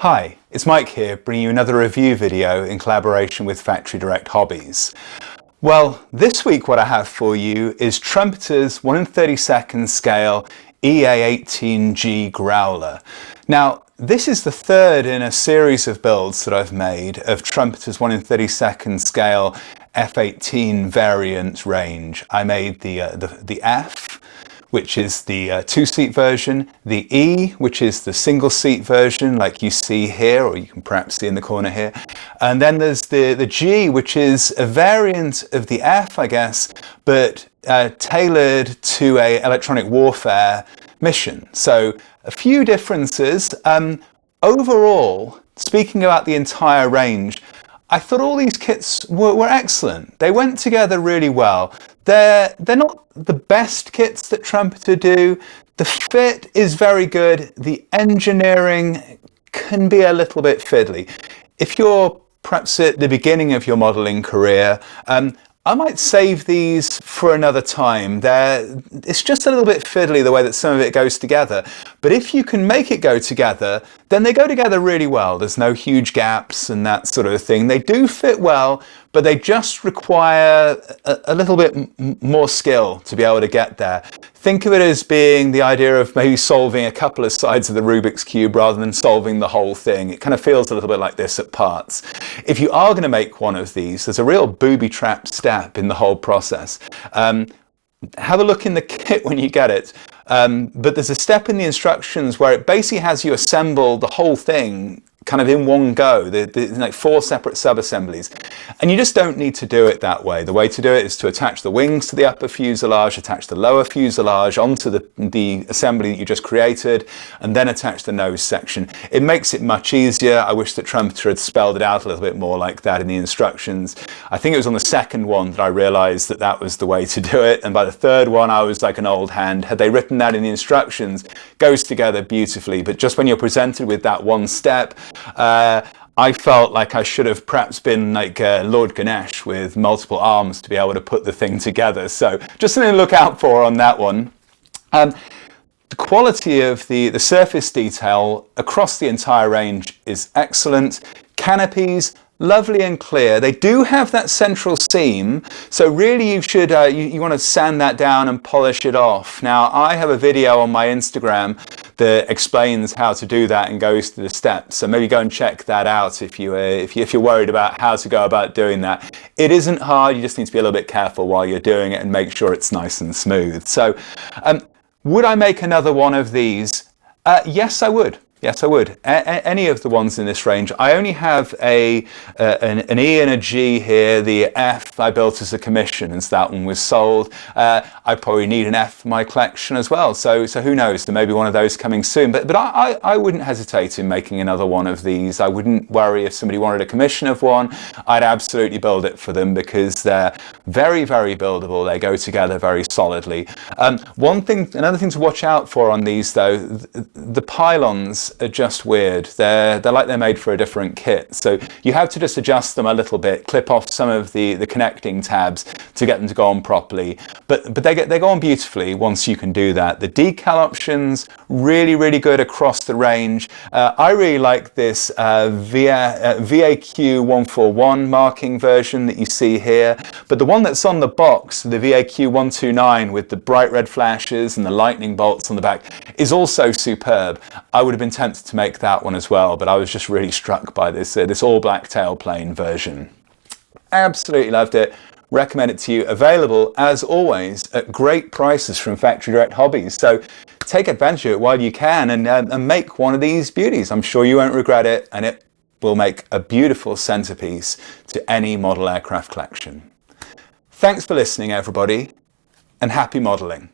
Hi, it's Mike here, bringing you another review video in collaboration with Factory Direct Hobbies. Well, this week what I have for you is Trumpeter's 1/32 scale EA-18G Growler. Now, this is the third in a series of builds that I've made of Trumpeter's 1/32 scale F18 variant range. I made the F, which is the two-seat version, the E, which is the single-seat version, like you see here, or you can perhaps see in the corner here. And then there's the G, which is a variant of the F, I guess, but tailored to a electronic warfare mission. So a few differences. Overall, speaking about the entire range, I thought all these kits were excellent. They went together really well. They're not the best kits that Trumpeter do. The fit is very good. The engineering can be a little bit fiddly. If you're perhaps at the beginning of your modeling career, I might save these for another time. It's just a little bit fiddly the way that some of it goes together. But if you can make it go together, then they go together really well. There's no huge gaps and that sort of thing. They do fit well, but they just require a little bit more skill to be able to get there. Think of it as being the idea of maybe solving a couple of sides of the Rubik's Cube rather than solving the whole thing. It kind of feels a little bit like this at parts. If you are going to make one of these, there's a real booby-trapped step in the whole process. Have a look in the kit when you get it. But there's a step in the instructions where it basically has you assemble the whole thing kind of in one go, like 4 separate sub-assemblies. And you just don't need to do it that way. The way to do it is to attach the wings to the upper fuselage, attach the lower fuselage onto the assembly that you just created, and then attach the nose section. It makes it much easier. I wish that Trumpeter had spelled it out a little bit more like that in the instructions. I think it was on the second one that I realized that that was the way to do it. And by the third one, I was like an old hand. Had they written that in the instructions, goes together beautifully. But just when you're presented with that one step, I felt like I should have perhaps been like Lord Ganesh with multiple arms to be able to put the thing together. So just something to look out for on that one. The quality of the surface detail across the entire range is excellent. Canopies, lovely and clear. They do have that central seam, so really you should you want to sand that down and polish it off. Now, I have a video on my Instagram that explains how to do that and goes through the steps, so maybe go and check that out if you're worried about how to go about doing that. It isn't hard, you just need to be a little bit careful while you're doing it and make sure it's nice and smooth. So would I make another one of these? Yes, I would. Yes, I would. Any of the ones in this range. I only have an E and a G here. The F I built as a commission, and so that one was sold. I probably need an F for my collection as well. So who knows? There may be one of those coming soon. But I wouldn't hesitate in making another one of these. I wouldn't worry if somebody wanted a commission of one. I'd absolutely build it for them because they're very, very buildable. They go together very solidly. Another thing to watch out for on these though, the pylons are just weird. They're like they're made for a different kit. So you have to just adjust them a little bit, clip off some of the connecting tabs to get them to go on properly. But they go on beautifully once you can do that. The decal options, really, really good across the range. I really like this VAQ 141 marking version that you see here. But the one that's on the box, the VAQ 129 with the bright red flashes and the lightning bolts on the back, is also superb. I would have been tempted to make that one as well, but I was just really struck by this all black tailplane version. Absolutely loved it. Recommend it to you. Available as always at great prices from Factory Direct Hobbies. So take advantage of it while you can and make one of these beauties. I'm sure you won't regret it, and it will make a beautiful centerpiece to any model aircraft collection. Thanks for listening, everybody, and happy modeling.